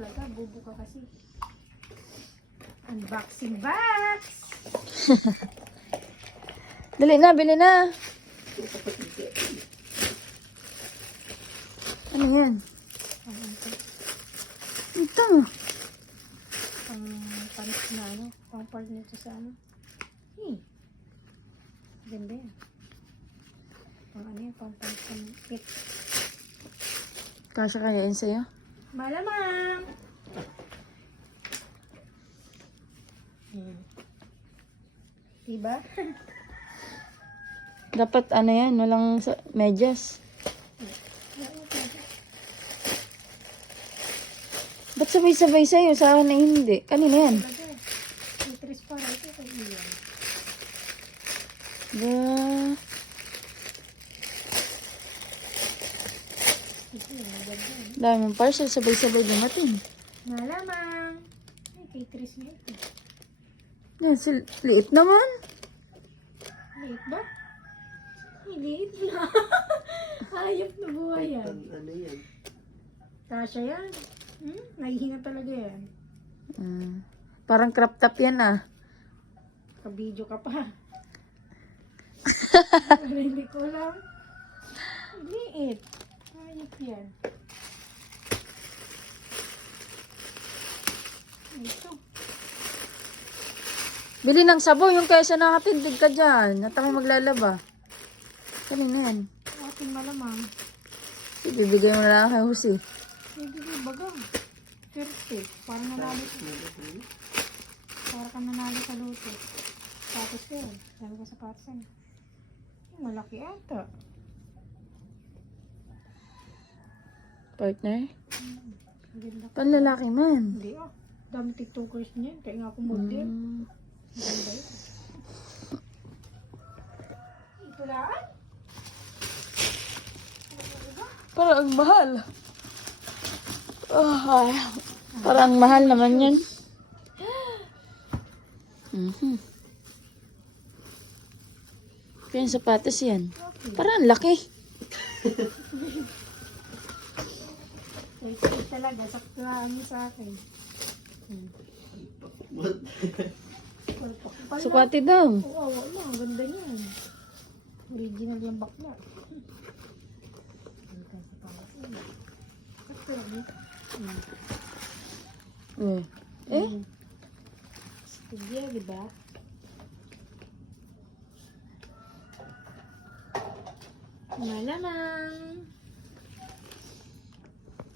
talaga. Bubo ka kasi. Unboxing box! Dali na, bili na. Ano yan? Ito. Panis na ano. Pang-part nito sa ano. Ganda yan. Pang ano yan. Pang-part ng kit. Kasya kaya yun sa'yo? Malamang! Diba? Dapat ano yan, walang medyas. Ba't sabay-sabay sa'yo? Sa akin na hindi. Kanina yan. Tetris para ito kay Ian. Ba... Dami mong parcel, sabay-sabay dumating. Malamang! Ay, Tetris na ito. Yan, liit naman. Liit ba? Ay, liit na. Hayop na buhay yan. Ano yan? Kasha yan. Nahihinga talaga yan. Parang crop top yan ah. Kabidyo ka pa. Hindi ko alam. Liit. Hayop yan. Ito. Bili ng sabon yung kaysa nakatindig ka dyan. At kami maglalaba. Kanina yan. Ating malamang. Ibibigay mo na lang kay Jose. Hindi bagang. Perfect. Parang nanalo ka. Parang nanalo sa luto. Tapos yun. Sabi ko sa patsan. Malaki ata. Partner? Ganda ka. Panlalaki man. Hindi ah. Dami tiktokers niyan. Kaya nga ako model. Ganda yun. Ito lang. Parang ang mahal. Oh, parang mahal naman yan. Kaya yung sapatos yan. Parang ang laki. Ito talaga. Saktuhan mo sa akin. What? Sukati daw. Oo, wala. Ang ganda niyan. Original yung bakla. Studio, di ba? Malamang.